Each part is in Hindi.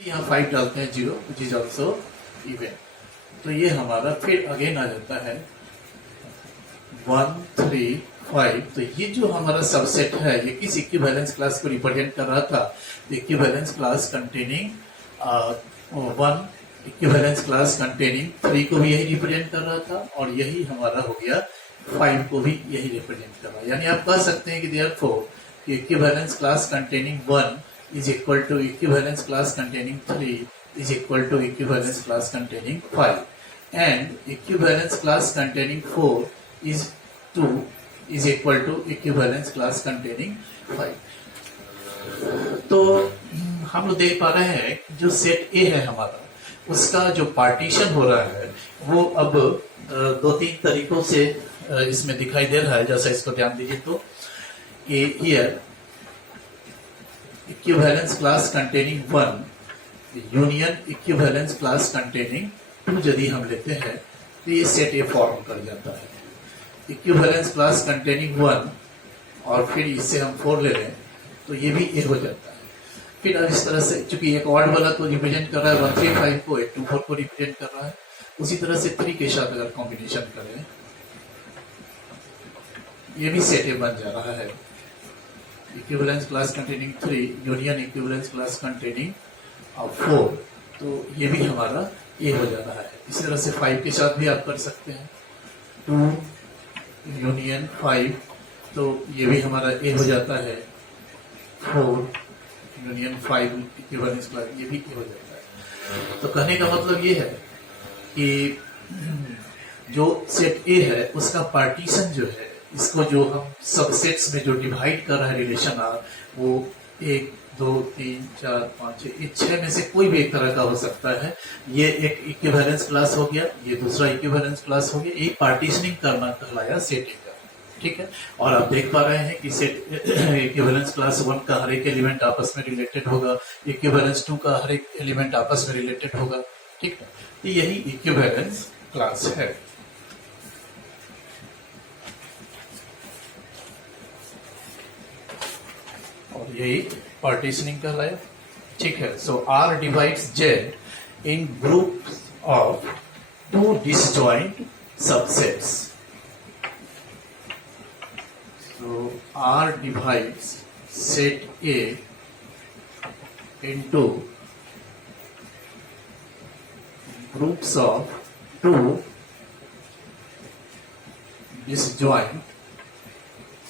यहाँ 5 डालते हैं 0 विच इज ऑल्सो इवन। तो ये हमारा फिर अगेन आ जाता है 1 3 5। तो ये जो हमारा सबसेट है ये किस इक्विवेलेंस क्लास को रिप्रेजेंट कर रहा था? Equivalence class containing 1, equivalence class containing 3 को भी यही रिप्रेजेंट कर रहा था, और यही हमारा हो गया 5 को भी यही रिप्रेजेंट कर रहा है। यानी आप कह सकते हैं कि therefore equivalence class containing 1 is equal to equivalence class containing 3 is equal to equivalence class containing 5, and equivalence class containing 4 is 2 is equal to equivalence class containing 5। तो हम लोग देख पा रहे हैं जो सेट ए है हमारा, उसका जो पार्टीशन हो रहा है वो अब 2-3 तरीकों से इसमें दिखाई दे रहा है। जैसा इसको ध्यान दीजिए तो here equivalence class containing 1 union equivalence class containing 2 यदि हम लेते हैं तो ये सेट ए फॉर्म कर जाता है। equivalence class containing 1 और फिर इससे हम 4 ले लें तो ये भी ए हो जाता है। फिर अब इस तरह से चूंकि एक ऑड वाला तो रिप्रेजेंट कर रहा है 1 3 5 को, 8 2 4 को रिप्रेजेंट कर रहा है, उसी तरह से 3 के साथ अगर कॉम्बिनेशन करें ये भी सेट ए बन जा रहा है। Equivalence class containing 3 union equivalence class containing 4, तो ये भी हमारा ए हो जा रहा है। इसी तरह से 5 के साथ भी आप कर सकते हैं 2 यूनियन 5, तो ये भी हमारा ए हो जाता है। 4 यूनियन 5 इक्विवेलेंस क्लास, ये भी ए हो जाता है। तो कहने का मतलब ये है कि जो सेट ए है उसका पार्टीशन जो है, इसको जो हम सबसेट्स में जो डिवाइड कर रहे हैं रिलेशन आर, वो 1 2 3 4 5 6 में से कोई भी एक तरह का हो सकता है। ये एक इक्विवेलेंस क्लास हो गया, ये दूसरा इक्विवेलेंस क्लास हो गया। एक पार्टीशनिंग करना कहलाया सेट ए का, ठीक है। और आप देख पा रहे हैं कि सेट इक्विवेलेंस क्लास 1 का हर एक एलिमेंट आपस में रिलेटेड होगा, इक्विवेलेंस 2 का हर एक एलिमेंट आपस में रिलेटेड होगा, ठीक है। तो यही इक्विवेलेंस क्लास है। और यही पार्टीशनिंग कहलाया, ठीक है। So R divides Z in group of 2 disjoint subsets. So R divides set A into groups of 2 disjoint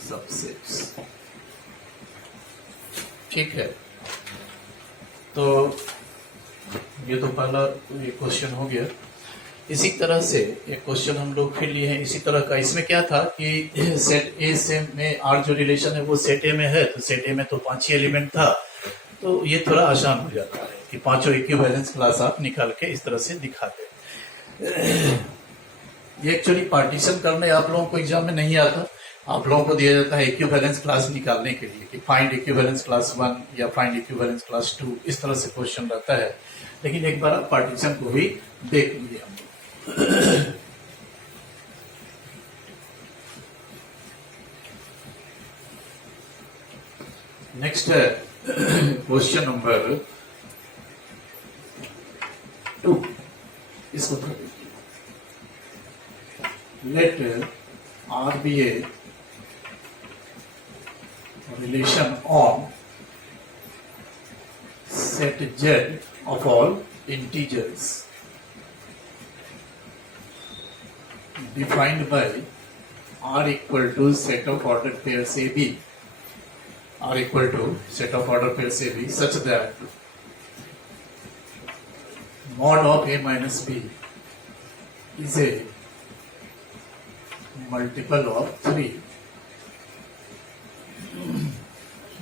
subsets, ठीक है। तो ये तो पहला ये क्वेश्चन हो गया। इसी तरह से एक क्वेश्चन हम लोग फिर लिए हैं इसी तरह का। इसमें क्या था कि सेट ए से में आर जो रिलेशन है वो सेट ए में है, तो सेट ए में तो 5 ही एलिमेंट था, तो ये थोड़ा आसान हो जाता है कि 5 इक्विवेलेंस क्लास आप निकाल के इस तरह से दिखा दे। ये एक्चुअली पार्टीशन करने आप लोगों को एग्जाम में नहीं आता, आप लोगों को दिया जाता है इक्विवेलेंस क्लास निकालने के लिए कि फाइंड इक्विवेलेंस क्लास 1 या फाइंड इक्विवेलेंस क्लास 2, इस तरह से क्वेश्चन रहता है। लेकिन एक बार आप पार्टीशन को भी देख लीजिए हम लोग। नेक्स्ट है क्वेश्चन नंबर 2। इसको let R be a relation on set Z of all integers defined by R equal to set of ordered pairs AB, R equal to set of ordered pairs AB such that mod of A minus B is a multiple of 3।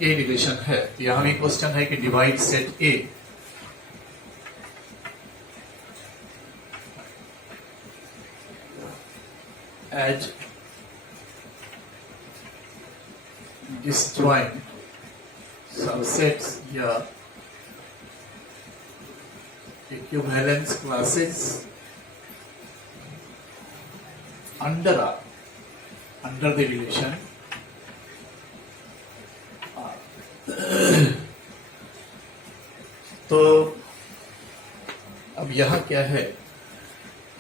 ये रिलेशन है। यहां भी क्वेश्चन है कि divide set A as disjoint subsets या equivalence classes under the relation तो अब यहाँ क्या है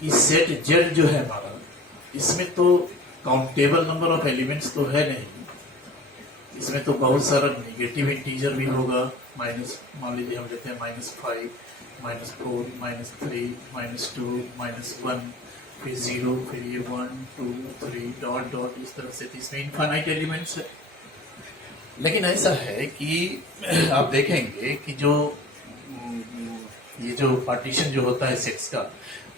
कि सेट जेड जो है हमारा, इसमें तो काउंटेबल नंबर ऑफ एलिमेंट्स तो है नहीं, इसमें तो बहुत सारा नेगेटिव इंटीजर भी होगा। माइनस, मान लीजिए हम लेते हैं -5, -4, -3, -2, -1, फिर 0, फिर ये 1, 2, 3 डॉट डॉट इस तरह से, इसमें इनफाइनाइट एलिमेंट्स है। लेकिन ऐसा है कि आप देखेंगे कि जो ये जो पार्टीशन जो होता है सेट्स का,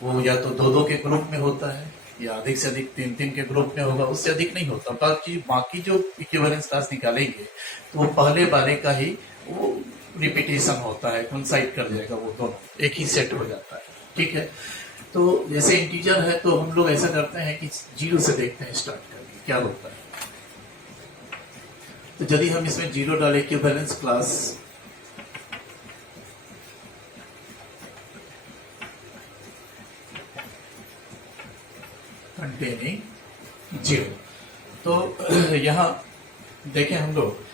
वो या तो 2-2 के ग्रुप में होता है या अधिक से अधिक 3-3 के ग्रुप में होगा, उससे अधिक नहीं होता। बाकी जो इक्विवेलेंस क्लास निकालेंगे तो वो पहले वाले का ही वो रिपीटेशन होता है, कोइंसाइड कर जाएगा, वो दोनों एक ही सेट हो जाता है। ठीक है, तो जैसे इंटीजर है तो हम लोग ऐसा करते हैं कि 0 से देखते हैं स्टार्ट करके क्या होता है। तो यदि हम इसमें 0 डालें इक्विवेलेंस क्लास कंटेनिंग 0, तो यहाँ देखें हम लोग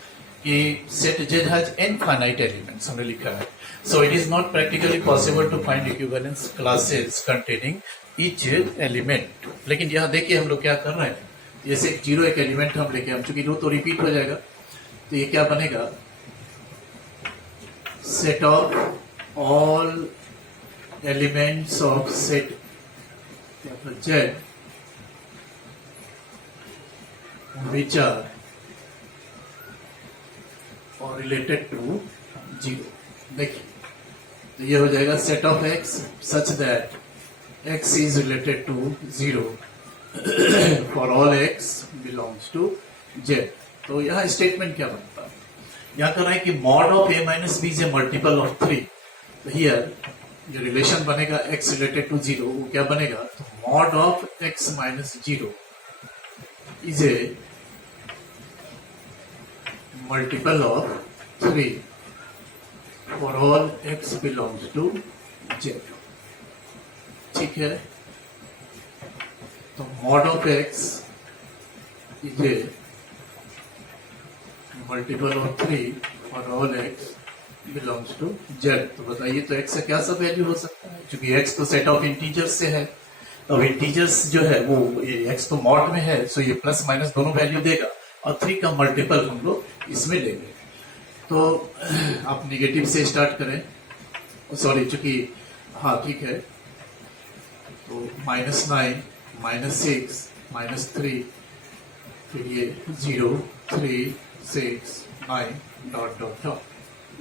कि set Z has infinite elements, हमने लिखा है। So it is not practically possible to find equivalence classes containing each element। लेकिन यहाँ देखिए हम लोग क्या कर रहे हैं, जैसे 0 एक एलिमेंट हम लेके, हम चूंकि रो तो रिपीट हो जाएगा, तो ये क्या बनेगा, set of all elements of set Z which are और रिलेटेड टू 0। देखिए तो ये हो जाएगा set of x such that x is related to 0 for all x belongs to z। तो यहाँ स्टेटमेंट क्या बनता है, यहाँ कर रहा है कि mod of a minus B is a multiple of 3। तो हियर जो रिलेशन बनेगा x रिलेटेड टू 0, वो क्या बनेगा, तो mod of x minus 0 is a multiple of 3 for all x belongs to z। ठीक है, तो mod of x is a multiple of 3 for all x belongs to z। तो बताइए तो x का क्या सब वैल्यू हो सकता है, क्योंकि x तो सेट ऑफ इंटीजर्स से है, तो इंटीजर्स जो है वो x तो मॉड में है, सो ये प्लस माइनस दोनों वैल्यू देगा, और 3 का मल्टीपल हम लोग इसमें लेंगे। तो आप नेगेटिव से स्टार्ट करें, सॉरी चूंकि हाँ ठीक है, तो -9, -6, -3, फिर ये 0, 3, 6, 9 डॉट डॉट डॉट,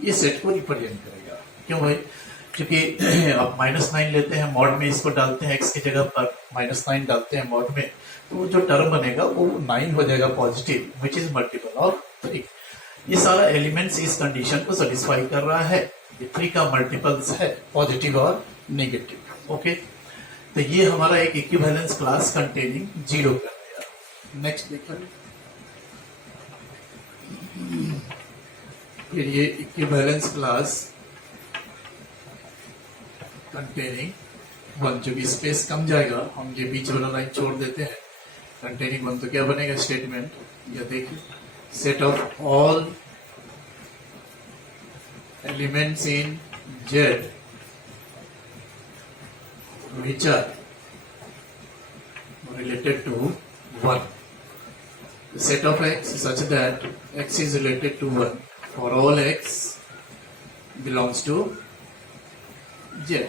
ये सेट को रिप्रेजेंट करेगा। क्यों भाई, क्योंकि आप -9 लेते हैं मॉड में, इसको डालते हैं x की जगह पर, -9 डालते हैं मॉड में, तो जो टर्म बनेगा वो 9 हो जाएगा positive, which is multiple of 3। ये सारा एलिमेंट्स इस कंडीशन को सेटिस्फाई कर रहा है, ये 3 का मल्टीपल्स है, पॉजिटिव और नेगेटिव। ओके, तो ये हमारा एक इक्विवेलेंस क्लास कंटेनिंग 0 कर दिया। नेक्स्ट देखिए, फिर ये इक्विवेलेंस क्लास कंटेनिंग 1, जो कि स्पेस कम जाएगा, हम ये बीच वाला लाइन छोड़ देते हैं, कंटेनिंग 1, तो क्या बनेगा स्टेटमेंट, या देखिए set of all elements in Z which are related to 1, set of x such that x is related to 1 for all x belongs to Z।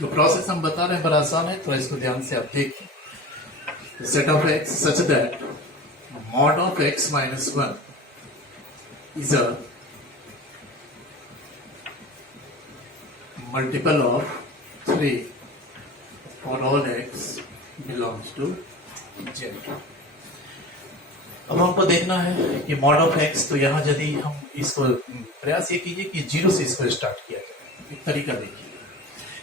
जो प्रोसेस हम बता रहे हैं बड़ा आसान है, तो इसको ध्यान से आप देखिए। Set of x such that mod of x minus 1 is a multiple of 3 for all x belongs to z। अब हमको देखना है कि mod of x, तो यहाँ यदि हम इसको प्रयास ये कीजिए कि 0 से इसको स्टार्ट किया जाए। एक तरीका देखिए,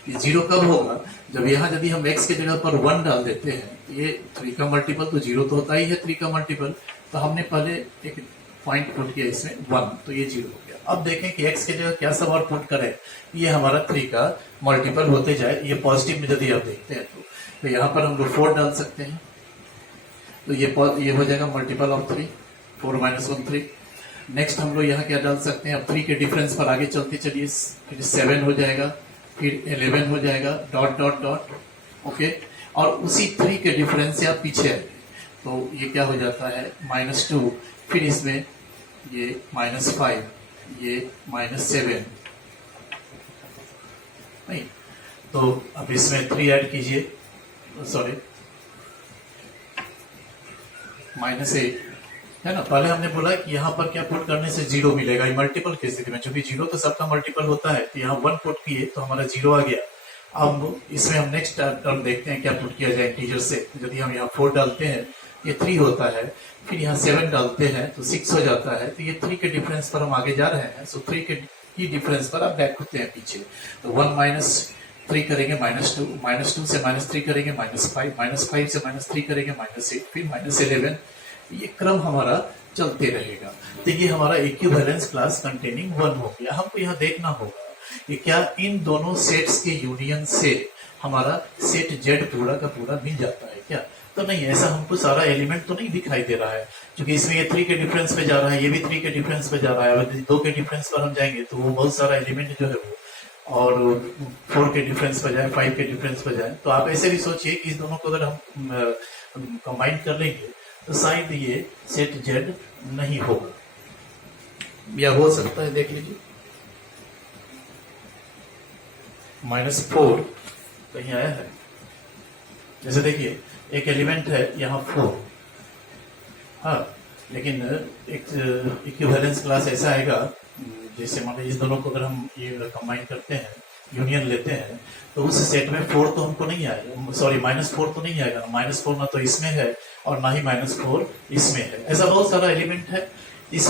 ये 0 कब होगा, जब यहाँ यदि हम x की जगह पर 1 डाल देते हैं, ये 3 का मल्टीपल, तो 0 तो होता ही है 3 का मल्टीपल, तो हमने पहले एक पॉइंट पुट किया इसमें 1, तो ये 0 हो गया। अब देखें कि x की जगह क्या सब और पुट करें, ये हमारा 3 का मल्टीपल होते जाए, ये पॉजिटिव में यदि आप देखते हैं तो यहाँ पर हम लोग 4 डाल सकते हैं, तो ये हो जाएगा मल्टीपल ऑफ 3, 4 - 1 3। नेक्स्ट हम लोग यहाँ क्या डाल सकते हैं, अब 3 के डिफरेंस पर आगे चलते चलिए, फिर 7 हो जाएगा, फिर 11 हो जाएगा, डॉट डॉट डॉट, ओके। और उसी 3 के डिफरेंस से आप पीछे आएंगे तो ये क्या हो जाता है -2, फिर इसमें ये -5, ये -7, नहीं तो अब इसमें 3 ऐड कीजिए, सॉरी -8 है ना। पहले हमने बोला कि यहाँ पर क्या पुट करने से 0 मिलेगा, ये मल्टीपल की स्थिति में, चूंकि 0 तो सबका मल्टीपल होता है, तो यहाँ 1 पुट किए तो हमारा 0 आ गया। अब इसमें हम नेक्स्ट टर्म देखते हैं क्या पुट किया जाए इंटीजर से। यदि हम यहाँ 4 डालते हैं ये 3 होता है, फिर यहाँ 7 डालते हैं तो 6 हो जाता है, तो ये 3 के डिफरेंस पर हम आगे जा रहे हैं। सो 3 के ही डिफरेंस पर आप बैक होते हैं पीछे, तो 1 -3 करेंगे -2, -2 से -3 करेंगे -5, -5 से -3 करेंगे -8, फिर -11, ये क्रम हमारा चलते रहेगा। तो ये हमारा इक्विवेलेंस क्लास कंटेनिंग 1 हो गया। हमको यहाँ देखना होगा कि क्या इन दोनों सेट्स के यूनियन से हमारा सेट जेड पूरा का पूरा मिल जाता है क्या। तो नहीं, ऐसा हमको सारा एलिमेंट तो नहीं दिखाई दे रहा है, क्योंकि इसमें ये 3 के डिफरेंस पे जा रहा है, ये भी 3 के डिफरेंस पे जा रहा है। अगर 2 के डिफरेंस पर हम जाएंगे तो वो बहुत सारा एलिमेंट जो है वो, और 4 के डिफरेंस पर जाए, 5 के डिफरेंस पर जाए, तो आप ऐसे भी सोचिए कि इस दोनों को अगर हम कंबाइन कर लेंगे तो शायद ये सेट जेड नहीं होगा, या हो सकता है। देख लीजिए -4 कहीं आया है, जैसे देखिए एक एलिमेंट है यहाँ 4, हाँ, लेकिन एक इक्विवेलेंस क्लास ऐसा आएगा, जैसे मान लीजिए इस दोनों को अगर हम ये कंबाइन करते हैं, यूनियन लेते हैं, तो उस सेट में 4 तो हमको नहीं आएगा, सॉरी -4 तो नहीं आएगा। -4 ना तो इसमें है और ना ही -4 इसमें है। ऐसा बहुत सारा एलिमेंट है। इस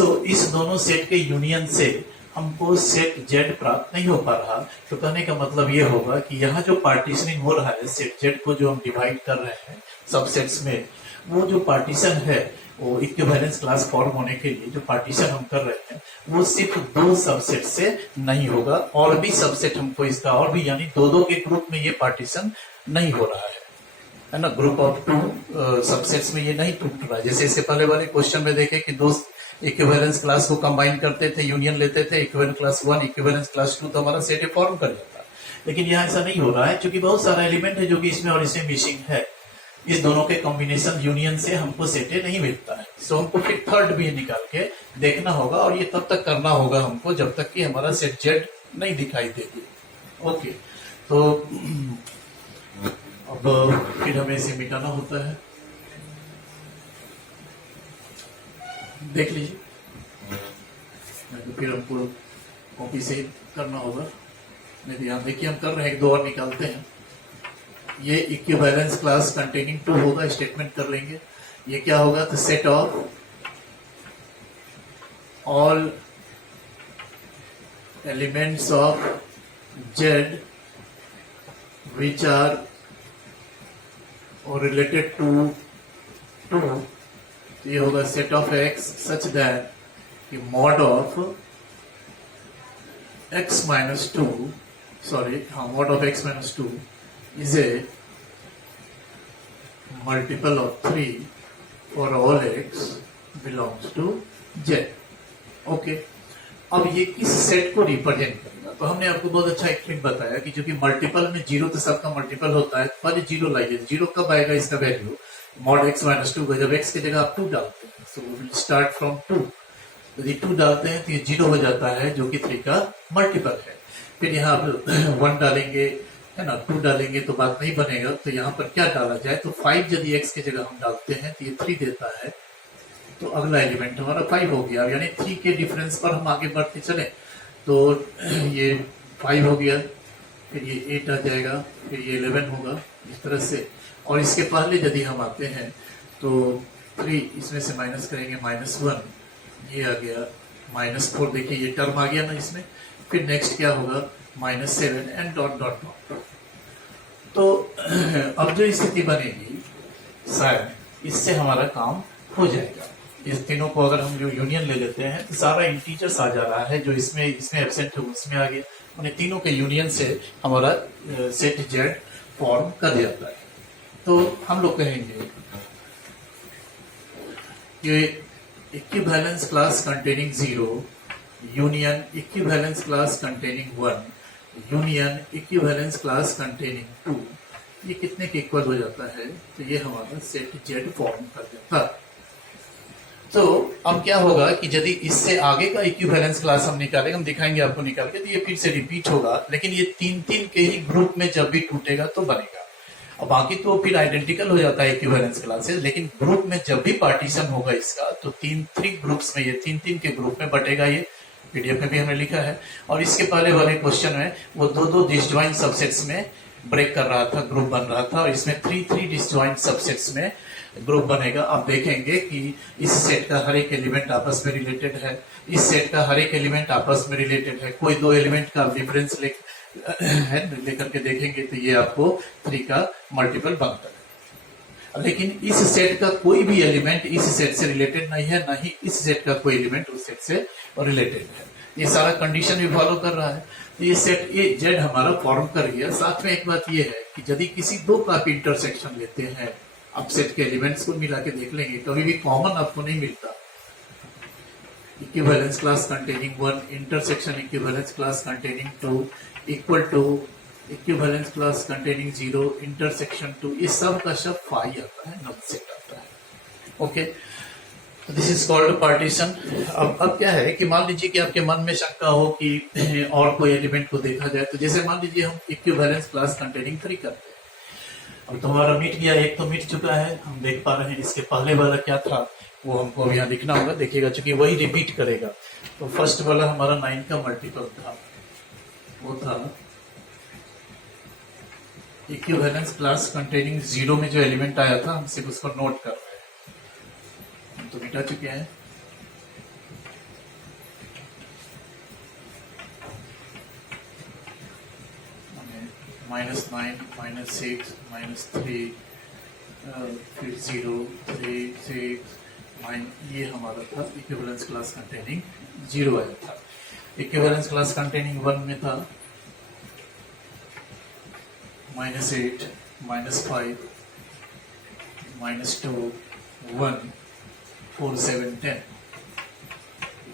दोनों सेट के यूनियन से हमको सेट जेड प्राप्त नहीं हो पा रहा। तो कहने का मतलब ये होगा कि यहाँ जो पार्टीशनिंग हो रहा है सेट जेड को, जो हम डिवाइड कर रहे हैं सबसेट्स में, वो जो पार्टीशन है वो इक्विवेलेंस क्लास फॉर्म होने के लिए जो पार्टीशन हम कर रहे हैं वो सिर्फ 2 सबसेट से नहीं होगा, और भी सबसेट हमको इसका, और भी यानी 2-2 के ग्रुप में ये पार्टीशन नहीं हो रहा है ना। ग्रुप ऑफ 2 सबसेट्स में ये नहीं टूट रहा है। जैसे इसके पहले वाले क्वेश्चन में देखे कि 2 इक्विवेलेंस क्लास को कंबाइन करते थे, यूनियन लेते थे, इक्विवेलेंस क्लास 1, इक्विवेलेंस क्लास 2, तो हमारा सेट फॉर्म कर जाता। लेकिन यहाँ ऐसा नहीं हो रहा है, क्योंकि बहुत सारा एलिमेंट है जो कि इसमें और इसमें मिसिंग है। इस दोनों के कॉम्बिनेशन यूनियन से हमको सेटे नहीं मिलता है। सो हमको फिर थर्ड भी निकाल के देखना होगा, और ये तब तक करना होगा हमको जब तक कि हमारा सेट जेड नहीं दिखाई देगी। ओके, तो अब फिर हमें इसे मिटाना होता है। देख लीजिए, तो फिर हमको कॉपी से करना होगा। नहीं तो यहाँ देखिए हम कर रहे हैं, 1-2 और निकालते हैं। ये इक्विवेलेंस क्लास कंटेनिंग 2 होगा, स्टेटमेंट कर लेंगे। ये क्या होगा, तो set of all elements of Z which are और रिलेटेड टू 2, ये होगा set of x such that कि मॉड ऑफ x -2, सॉरी हाँ, mod of x -2 is a multiple of 3 for all x belongs to Z. Okay, अब ये किस सेट को रिप्रेजेंट करेगा, तो हमने आपको बहुत अच्छा एक ट्रिक बताया कि जो कि मल्टीपल में 0 तो सबका मल्टीपल होता है, पर 0 लाइए। 0 कब आएगा इसका वैल्यू, मॉड x -2 का जब x की जगह आप 2 डालते हैं, so we will start from 2। यदि 2 डालते हैं तो ये 0 हो जाता है, जो कि 3 का मल्टीपल है। फिर यहाँ आप 1 डालेंगे, है ना, 2 डालेंगे तो बात नहीं बनेगा। तो यहाँ पर क्या डाला जाए, तो 5 यदि x की जगह हम डालते हैं तो ये 3 देता है, तो अगला एलिमेंट हमारा 5 हो गया। यानी 3 के डिफरेंस पर हम आगे बढ़ते चले, तो ये 5 हो गया, फिर ये 8 आ जाएगा, फिर ये 11 होगा, इस तरह से। और इसके पहले यदि हम आते हैं तो 3 इसमें से माइनस करेंगे, -1, ये आ गया, -4, देखिए ये टर्म आ गया ना इसमें। फिर नेक्स्ट क्या होगा, -7 एंड डॉट डॉट डॉट। तो अब जो स्थिति बनेगी, शायद इससे हमारा काम हो जाएगा। इस तीनों को अगर हम जो यूनियन ले लेते हैं तो सारा इंटीजर्स आ जा रहा है, जो इसमें एब्सेंट है उसमें आ गया। उन्हें तीनों के यूनियन से हमारा सेट जेड फॉर्म कर जाता है। तो हम लोग कहेंगे कि equivalence class containing 0 union equivalence class containing 1 union equivalence class containing two, ये कितने के इक्वल हो जाता है? तो ये हमारा सेट जेड फॉर्म कर देता है। तो अब क्या होगा कि यदि इससे आगे का इक्विवेलेंस क्लास हम निकालेंगे, हम दिखाएंगे आपको निकाल के, तो ये फिर से रिपीट होगा, लेकिन ये तीन तीन के ही ग्रुप में जब भी टूटेगा तो बनेगा। अब बाकी तो फिर आइडेंटिकल हो जाता है इक्विवेलेंस क्लासेस, लेकिन ग्रुप में जब भी पार्टीशन होगा इसका तो थ्री ग्रुप्स में, ये तीन तीन के ग्रुप में बटेगा। ये पीडीएफ में भी हमने लिखा है। और इसके पहले वाले क्वेश्चन में वो दो दो डिसजॉइंट सबसेट्स में ब्रेक कर रहा था, ग्रुप बन रहा था, और इसमें थ्री डिसजॉइंट सबसेट्स में ग्रुप बनेगा। आप देखेंगे कि इस सेट का हर एक एलिमेंट आपस में रिलेटेड है, इस सेट का हर एक एलिमेंट आपस में रिलेटेड है। कोई दो एलिमेंट का डिफरेंस लेकर के देखेंगे तो ये आपको 3 का मल्टीपल बनता है। लेकिन इस सेट का कोई भी एलिमेंट इस सेट से रिलेटेड नहीं है, ना ही इस सेट का कोई एलिमेंट उस सेट से रिलेटेड है। ये सारा कंडीशन भी फॉलो कर रहा है। तो ये सेट ए जेड हमारा फॉर्म कर गया। साथ में एक बात ये है कि यदि किसी दो का आप इंटरसेक्शन लेते हैं, आप सेट के एलिमेंट्स को मिला के देख लेंगे, कभी भी कॉमन आपको नहीं मिलता। Equivalence class containing 1 intersection equivalence class containing 2 equal to equivalence class containing 0 intersection 2, ये सब का सब फाई आता है, नल सेट आता है। Okay, this is called partition. अब क्या है कि मान लीजिए कि आपके मन में शंका हो कि और कोई एलिमेंट को देखा जाए, तो जैसे मान लीजिए हम इक्विवेलेंस क्लास कंटेनिंग 3 करते हैं। अब तो हमारा मिट गया, एक तो मिट चुका है, हम देख पा रहे हैं। इसके पहले वाला क्या था वो हमको अब यहाँ लिखना होगा, देखिएगा, चूंकि वही रिपीट करेगा। तो फर्स्ट वाला हमारा 9 का मल्टीपल था, वो था इक्विवेलेंस क्लास कंटेनिंग 0 में जो एलिमेंट आया था, हम सिर्फ उसको नोट कर रहे हैं, हम तो मिटा चुके हैं। -9 -6 -3 फिर 0 3 6 9, ये हमारा था इक्विवेलेंस क्लास कंटेनिंग 0 आया था। इक्विवेलेंस क्लास कंटेनिंग 1 में था -8 -5 -2 1 4 7 10,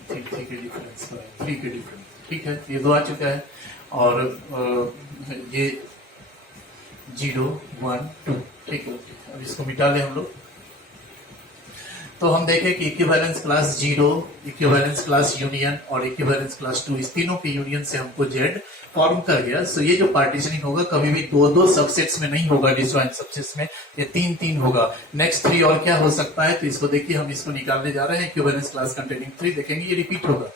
3 के डिफरेंस पर 3 के डिफरेंस, ठीक है, ये दो आ चुका है। और ये 0 1 2, ठीक है। अब इसको मिटा ले हम लोग। तो हम देखें कि equivalence class 0, equivalence class union और इक्विवेलेंस क्लास 2, इस तीनों के यूनियन से हमको जेड फॉर्म कर गया। सो ये जो पार्टीशनिंग होगा कभी भी दो दो सबसेट्स में नहीं होगा, डिसजॉइंट सबसेट्स में ये 3 3 होगा। नेक्स्ट 3 और क्या हो सकता है, तो इसको देखिए, हम इसको निकालने जा रहे हैं। इक्विवेलेंस क्लास कंटेनिंग 3 देखेंगे, ये रिपीट होगा।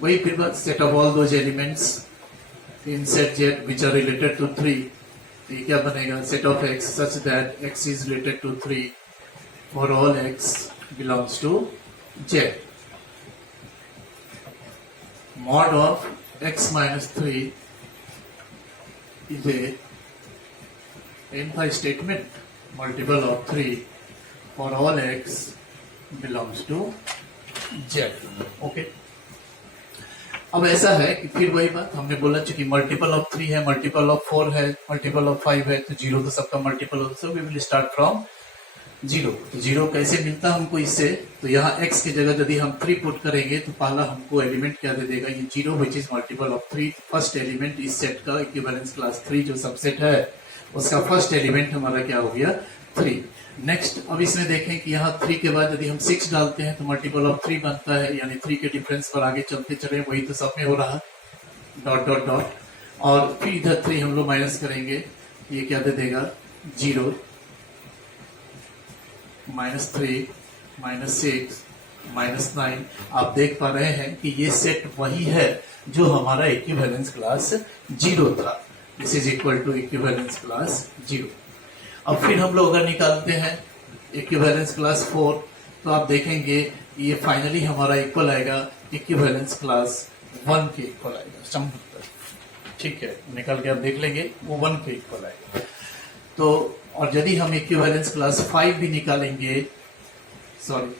वही फिर बात, set of all those elements in set Z which are related to 3, तो ये क्या बनेगा, set of x such that x is related to 3 for all x belongs to Z. Mod of x minus 3 is a nth statement, multiple of 3 for all x belongs to z। Okay, अब ऐसा है कि फिर वही बात हमने बोला, चूंकि मल्टीपल ऑफ 3 है, मल्टीपल ऑफ 4 है, मल्टीपल ऑफ 5 है, तो 0 तो सबका मल्टीपल होता है। So we will start from 0। तो 0 कैसे मिलता हमको इससे, तो यहाँ x की जगह यदि हम 3 पुट करेंगे तो पहला हमको एलिमेंट क्या दे देगा, ये 0 which is multiple of 3। First element इस सेट का इक्विवेलेंस क्लास 3 जो सबसेट है उसका फर्स्ट एलिमेंट हमारा क्या हो गया, 3। नेक्स्ट, अब इसमें देखें कि यहाँ 3 के बाद यदि हम 6 डालते हैं तो मल्टीपल ऑफ 3 बनता है, यानी 3 के डिफरेंस पर आगे चलते चले, वही तो सब में हो रहा, डॉट डॉट डॉट। और फिर इधर 3 हम लोग माइनस करेंगे, ये क्या दे देगा, 0 -3 -6 -9। आप देख पा रहे हैं कि ये सेट वही है जो हमारा इक्विवेलेंस क्लास 0 था। This is equal to equivalence class 0। अब फिर हम लोग अगर निकालते हैं इक्विवेलेंस क्लास 4, तो आप देखेंगे ये फाइनली हमारा इक्वल आएगा इक्विवेलेंस क्लास 1 के इक्वल आएगा, समझ, ठीक है, निकल के आप देख लेंगे वो 1 के इक्वल आएगा। तो और यदि हम इक्विवेलेंस क्लास 5 भी निकालेंगे, सॉरी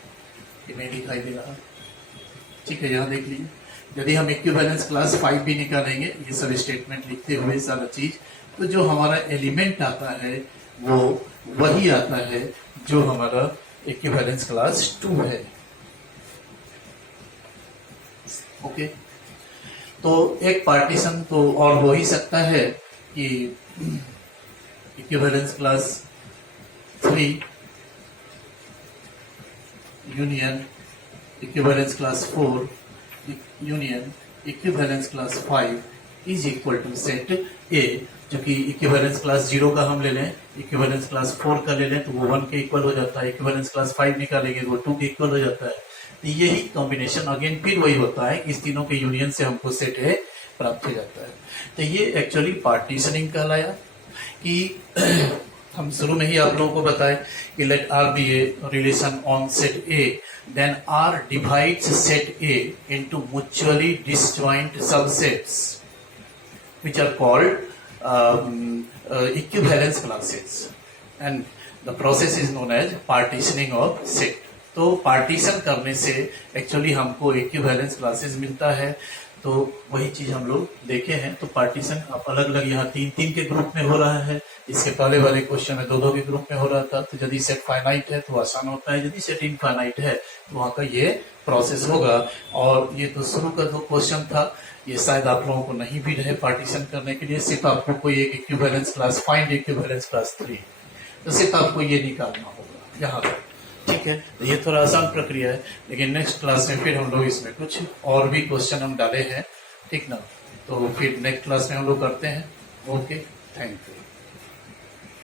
ये नहीं दिखाई दे रहा, ठीक है, यहाँ देख लीजिए, यदि हम इक्विवेलेंस क्लास 5 भी निकालेंगे, ये सब स्टेटमेंट लिखते हुए सारा चीज, तो जो हमारा एलिमेंट आता है वो वही आता है जो हमारा इक्विवेलेंस क्लास 2 है। ओके, तो एक पार्टीशन तो और हो ही सकता है कि equivalence class 3 union equivalence class 4 union equivalence class 5 is equal to set A, जो कि इक्विवेलेंस क्लास 0 का हम ले लें, इक्विवेलेंस क्लास 4 का ले लें तो वो 1 के इक्वल हो जाता है, इक्विवेलेंस क्लास 5 निकालेंगे तो वो 2 के इक्वल हो जाता है। तो यही कॉम्बिनेशन अगेन फिर वही होता है कि इस तीनों के यूनियन से हमको सेट ए प्राप्त हो जाता है। तो ये एक्चुअली पार्टीशनिंग कहलाया कि हम शुरू में ही आप लोगों को बताए कि let R be a relation on set A, then R divides set A into mutually disjoint subsets which are called equivalence classes, and the process is known as partitioning of set। तो पार्टीशन करने से एक्चुअली हमको इक्विवेलेंस क्लासेस मिलता है। तो वही चीज हम लोग देखे हैं। तो पार्टीशन अब अलग अलग यहाँ 3-3 के ग्रुप में हो रहा है। इसके पहले वाले क्वेश्चन में 2-2 के ग्रुप में हो रहा था। तो यदि सेट फाइनाइट है तो आसान होता है, यदि सेट इनफाइनाइट है तो वहां का ये प्रोसेस होगा। और ये तो शुरू का जो क्वेश्चन था, ये शायद आप लोगों को नहीं भी रहे पार्टीशन करने के लिए, सिर्फ आपको कोई एक equivalence class find equivalence class 3, तो सिर्फ आपको ये निकालना होगा यहाँ पर। ठीक है, तो ये थोड़ा आसान प्रक्रिया है, लेकिन नेक्स्ट क्लास में फिर हम लोग इसमें कुछ और भी क्वेश्चन हम डाले हैं, ठीक ना। तो फिर नेक्स्ट क्लास में हम लोग करते हैं। Okay, thank you.